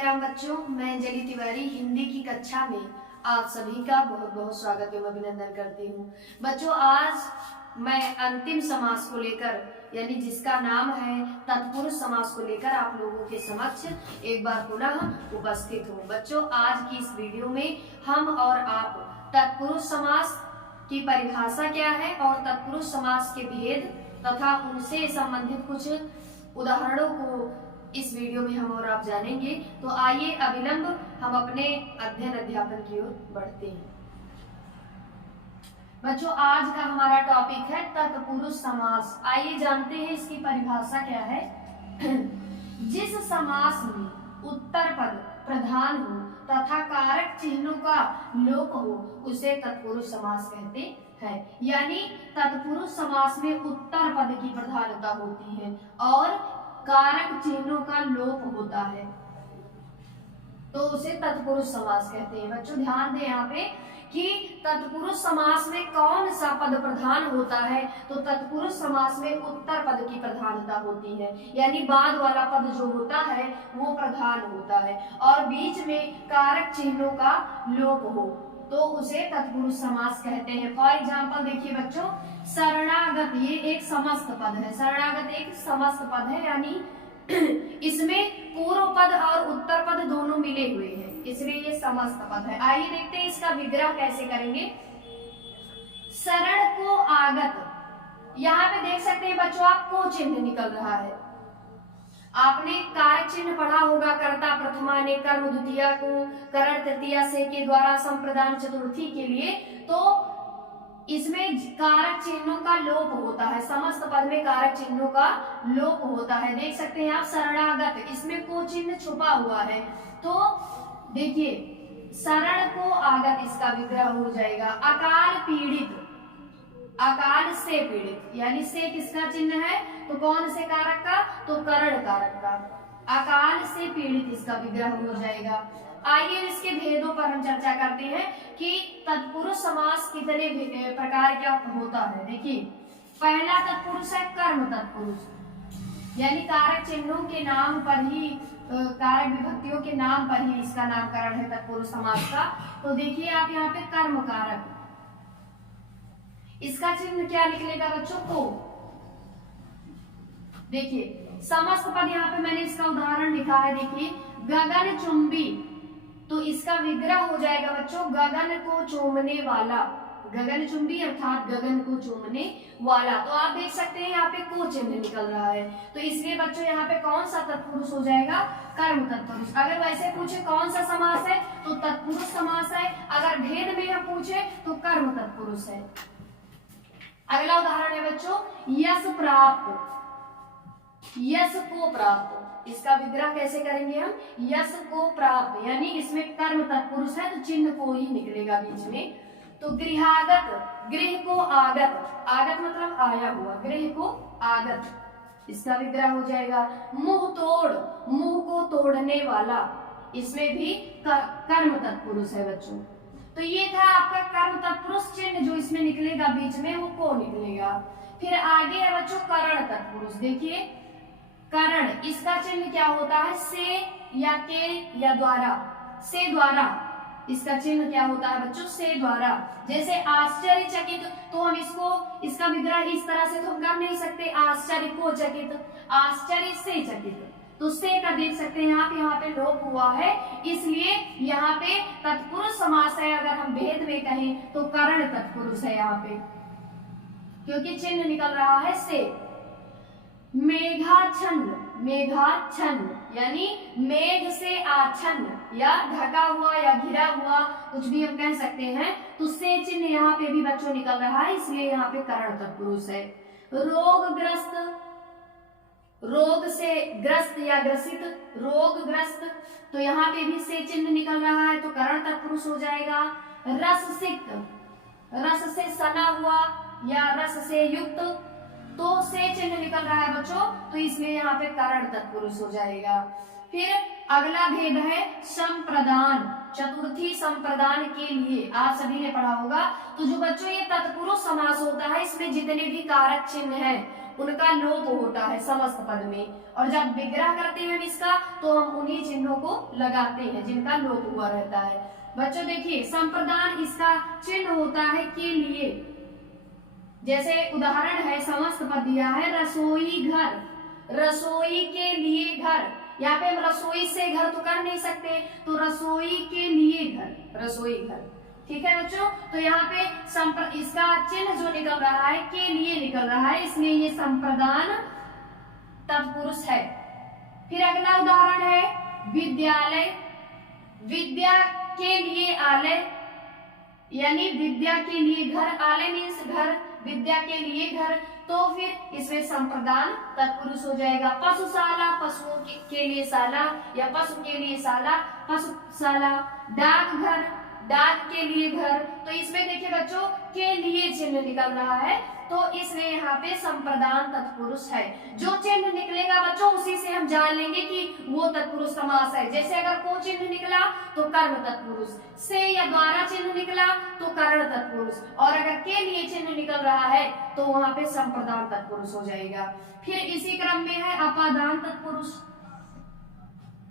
राधे राम बच्चों, मैं अंजलि तिवारी हिंदी की कक्षा में आप सभी का बहुत बहुत स्वागत एवं अभिनंदन करती हूँ। बच्चों, आज मैं अंतिम समास को लेकर यानी जिसका नाम है तत्पुरुष समास को लेकर आप लोगों के समक्ष एक बार पुनः उपस्थित हूँ। बच्चों, आज की इस वीडियो में हम और आप तत्पुरुष समास की परिभाषा क्या है और तत्पुरुष समास के भेद तथा उनसे संबंधित कुछ उदाहरणों को इस वीडियो में हम और आप जानेंगे। तो आइए अविलंब हम अपने अध्ययन अध्यापन की ओर बढ़ते हैं। बच्चों, आज का हमारा टॉपिक है तत्पुरुष समास। आइए जानते हैं इसकी परिभाषा क्या है। जिस समास में उत्तर पद प्रधान हो तथा कारक चिन्हों का लोप हो उसे तत्पुरुष समास कहते हैं। यानी तत्पुरुष समास में उत्तर पद की प्रधानता होती है और कारक चिन्हों का लोप होता है तो उसे तत्पुरुष समास कहते हैं। बच्चों, ध्यान दें यहाँ पे कि तत्पुरुष समास में कौन सा पद प्रधान होता है। तो तत्पुरुष समास में उत्तर पद की प्रधानता होती है, यानी बाद वाला पद जो होता है वो प्रधान होता है और बीच में कारक चिन्हों का लोप हो तो उसे तत्पुरुष समास कहते हैं। फॉर एग्जाम्पल देखिए बच्चों, शरणागत ये एक समस्त पद है। शरणागत एक समस्त पद है, यानी इसमें पूर्व पद और उत्तर पद दोनों मिले हुए हैं, इसलिए ये समस्त पद है। आइए देखते हैं इसका विग्रह कैसे करेंगे। शरण को आगत, यहाँ पे देख सकते हैं बच्चों आप को चिन्ह निकल रहा है। आपने कारक चिन्ह पढ़ा होगा, कर्ता प्रथमा ने कर्म द्वितीया को करण तृतीया से के द्वारा संप्रदान चतुर्थी के लिए। तो इसमें कारक चिन्हों का लोप होता है, समस्त पद में कारक चिन्हों का लोप होता है। देख सकते हैं आप शरणागत, इसमें को चिन्ह छुपा हुआ है। तो देखिए शरण को आगत इसका विग्रह हो जाएगा। अकाल पीड़ित, अकाल से पीड़ित, यानी से किसका चिन्ह है तो कौन से कारक का, तो करण कारक का। अकाल से पीड़ित इसका विग्रह हो जाएगा। आइए इसके भेदों पर हम चर्चा करते हैं कि तत्पुरुष समास कितने प्रकार का होता है। देखिए, पहला तत्पुरुष है कर्म तत्पुरुष, यानी कारक चिन्हों के नाम पर ही, कारक विभक्तियों के नाम पर ही इसका नामकरण है तत्पुरुष समास का। तो देखिए आप यहाँ पे कर्म कारक, इसका चिन्ह क्या निकलेगा बच्चों को। देखिए समस्त पद, यहाँ पे मैंने इसका उदाहरण लिखा है। देखिए गगन चुंबी, तो इसका विग्रह हो जाएगा बच्चों गगन को चूमने वाला। गगन चुंबी अर्थात गगन को चूमने वाला। तो आप देख सकते हैं यहाँ पे को चिन्ह निकल रहा है, तो इसलिए बच्चों यहाँ पे कौन सा तत्पुरुष हो जाएगा, कर्म तत्पुरुष। अगर वैसे पूछे कौन सा समास है तो तत्पुरुष समास है, अगर भेद में हम पूछे तो कर्म तत्पुरुष है। अगला उदाहरण है बच्चों यश प्राप्त, यश को प्राप्त। इसका विग्रह कैसे करेंगे हम, यश को प्राप्त, यानी इसमें कर्म तत्पुरुष है तो चिन्ह को ही निकलेगा बीच में। तो गृहागत, गृह को आगत, आगत मतलब आया हुआ, गृह को आगत, इसका विग्रह हो जाएगा। मुंह तोड़, मुंह को तोड़ने वाला, इसमें भी कर्म तत्पुरुष है बच्चों। तो ये था आपका कर्म तत्पुरुष। चिन्ह जो इसमें निकलेगा बीच में वो को निकलेगा। फिर आगे है बच्चों करण तत्पुरुष। देखिए करण, इसका चिन्ह क्या होता है, से या के या द्वारा, से द्वारा इसका चिन्ह क्या होता है बच्चों, से द्वारा। जैसे आश्चर्यचकित, तो हम इसका विग्रह इस तरह से तो हम कर नहीं सकते, आश्चर्य को चकित, आश्चर्य से चकित। तो से का देख सकते हैं आप यहाँ पे लोप हुआ है, इसलिए यहाँ पे तत्पुरुष समास है। अगर हम भेद में कहें तो करण तत्पुरुष है यहाँ पे, क्योंकि चिन्ह निकल रहा है से। मेघाच्छन्न, मेघाच्छन्न यानी मेघ से आच्छन्न या ढका हुआ या घिरा हुआ, कुछ भी हम कह सकते हैं। तो से चिन्ह यहाँ पे भी बच्चों निकल रहा है, इसलिए यहाँ पे करण तत्पुरुष है। रोगग्रस्त, रोग से ग्रस्त या ग्रसित, रोगग्रस्त, तो यहाँ पे भी से चिन्ह निकल रहा है तो करण तत्पुरुष हो जाएगा। रससिक्त, रस से सना हुआ या रस से युक्त, तो से चिन्ह निकल रहा है बच्चों, तो इसलिए यहाँ पे करण तत्पुरुष हो जाएगा। फिर अगला भेद है संप्रदान, चतुर्थी संप्रदान के लिए आप सभी ने पढ़ा होगा। तो जो बच्चों ये तत्पुरुष समास होता है, इसमें जितने भी कारक चिन्ह हैं उनका लोप होता है समस्त पद में, और जब विग्रह करते हैं हम इसका तो हम उन्हीं चिन्हों को लगाते हैं जिनका लोप हुआ रहता है। बच्चों देखिए संप्रदान इसका चिन्ह होता है के लिए, जैसे उदाहरण है समस्त पद दिया है रसोई घर, रसोई के लिए घर, यहाँ पे हम रसोई से घर तो कर नहीं सकते, तो रसोई के लिए घर, रसोई घर। ठीक है बच्चों, तो यहाँ पे इसका चिन्ह जो निकल रहा है के लिए निकल रहा है, इसलिए ये संप्रदान तत्पुरुष है। फिर अगला उदाहरण है विद्यालय, विद्या के लिए आलय, यानी विद्या के लिए घर, आलय मीन्स घर, विद्या के लिए घर, तो फिर इसमें संप्रदान तत्पुरुष हो जाएगा। पशुशाला, पशुओं के लिए शाला या पशु के लिए शाला, पशुशाला। डाकघर, डाक के लिए घर, तो इसमें देखिए बच्चों के लिए चिन्ह निकल रहा है, तो इसलिए यहाँ पे संप्रदान तत्पुरुष है। जो चिन्ह निकलेगा बच्चों उसी से हम जान लेंगे कि वो तत्पुरुष समास है। जैसे अगर को चिन्ह निकला तो कर्म तत्पुरुष, से या द्वारा चिन्ह निकला तो करण तत्पुरुष, और अगर के लिए चिन्ह निकल रहा है तो वहां पे संप्रदान तत्पुरुष हो जाएगा। फिर इसी क्रम में है अपादान तत्पुरुष,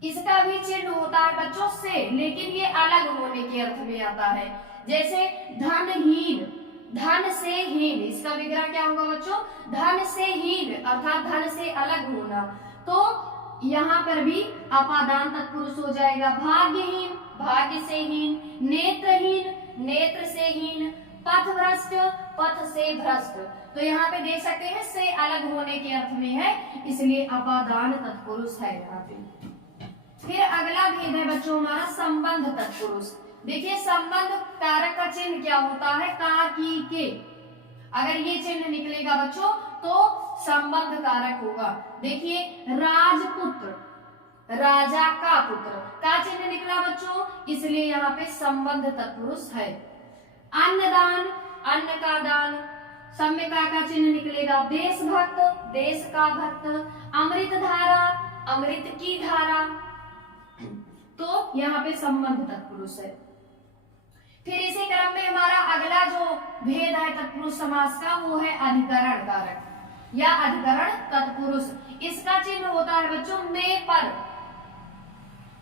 इसका भी चिन्ह होता है बच्चों से, लेकिन ये अलग होने के अर्थ में आता है। जैसे धनहीन, धन से हीन, इसका विग्रह क्या होगा बच्चों, धन से हीन अर्थात धन से अलग होना, तो यहाँ पर भी अपादान तत्पुरुष हो जाएगा। भाग्यहीन, भाग्य से हीन, नेत्रहीन, नेत्र से हीन, पथभ्रष्ट, पथ से भ्रष्ट, तो यहाँ पे देख सकते हैं से अलग होने के अर्थ में है, इसलिए अपादान तत्पुरुष है यहाँ पे। फिर अगला भेद है बच्चों हमारा संबंध तत्पुरुष। देखिए संबंध कारक का चिन्ह क्या होता है, का, की, के, अगर ये चिन्ह निकलेगा बच्चों तो संबंध कारक होगा। देखिए राजपुत्र, राजा का पुत्र, का चिन्ह निकला बच्चों, इसलिए यहाँ पे संबंध तत्पुरुष है। अन्नदान, अन्न का दान, सम्य का चिन्ह निकलेगा। देशभक्त, देश का भक्त। अमृत धारा, अमृत की धारा, तो यहाँ पे संबंध तत्पुरुष है। फिर इसी क्रम में हमारा अगला जो भेद है तत्पुरुष समास का वो है अधिकरण कारक या अधिकरण तत्पुरुष। इसका चिन्ह होता है बच्चों में पर,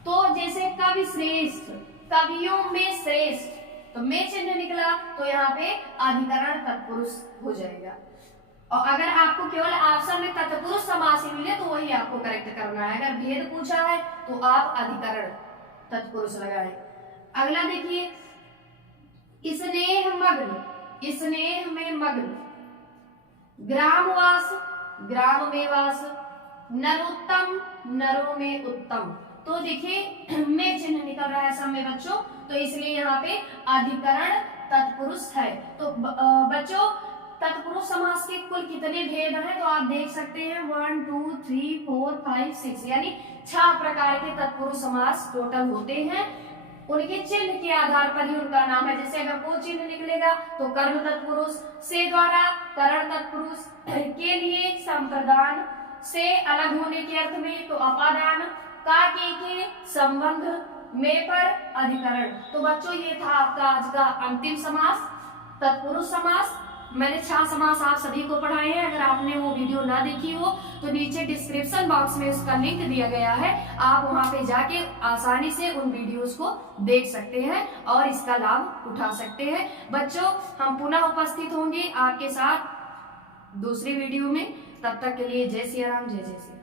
तो जैसे कवि श्रेष्ठ, कवियों में श्रेष्ठ, तो में चिन्ह निकला तो यहाँ पे अधिकरण तत्पुरुष हो जाएगा। और अगर आपको केवल ऑप्शन में तत्पुरुष समास ही मिले तो वही आपको करेक्ट करना है। अगर भेद पूछा है तो आप अधिकरण तत्पुरुष लगाएं। अगला देखिए स्नेह मग्न, स्नेह में मग्न। ग्रामवास, ग्राम में वास। नरोत्तम, नरों में उत्तम, तो देखिए में चिन्ह निकल रहा है सब में बच्चों, तो इसलिए यहाँ पे अधिकरण तत्पुरुष है। तो बच्चों तत्पुरुष समास के कुल कितने भेद हैं तो आप देख सकते हैं 1 2 3 4 5 6, यानी 6 प्रकार के तत्पुरुष समास टोटल होते हैं। उनके चिन्ह के आधार पर ही उनका नाम है। जैसे अगर को चिन्ह निकलेगा तो कर्म तत्पुरुष, से द्वारा करण तत्पुरुष, के लिए संप्रदान, से अलग होने के अर्थ में तो अपादान, का के संबंध, में पर अधिकरण। तो बच्चों ये था आपका आज का अंतिम समास तत्पुरुष समास। मैंने 6 समास आप सभी को पढ़ाए हैं। अगर आपने वो वीडियो ना देखी हो तो नीचे डिस्क्रिप्शन बॉक्स में उसका लिंक दिया गया है, आप वहां पे जाके आसानी से उन वीडियोस को देख सकते हैं और इसका लाभ उठा सकते हैं। बच्चों हम पुनः उपस्थित होंगे आपके साथ दूसरी वीडियो में, तब तक के लिए जय सिया राम, जय जय सिया।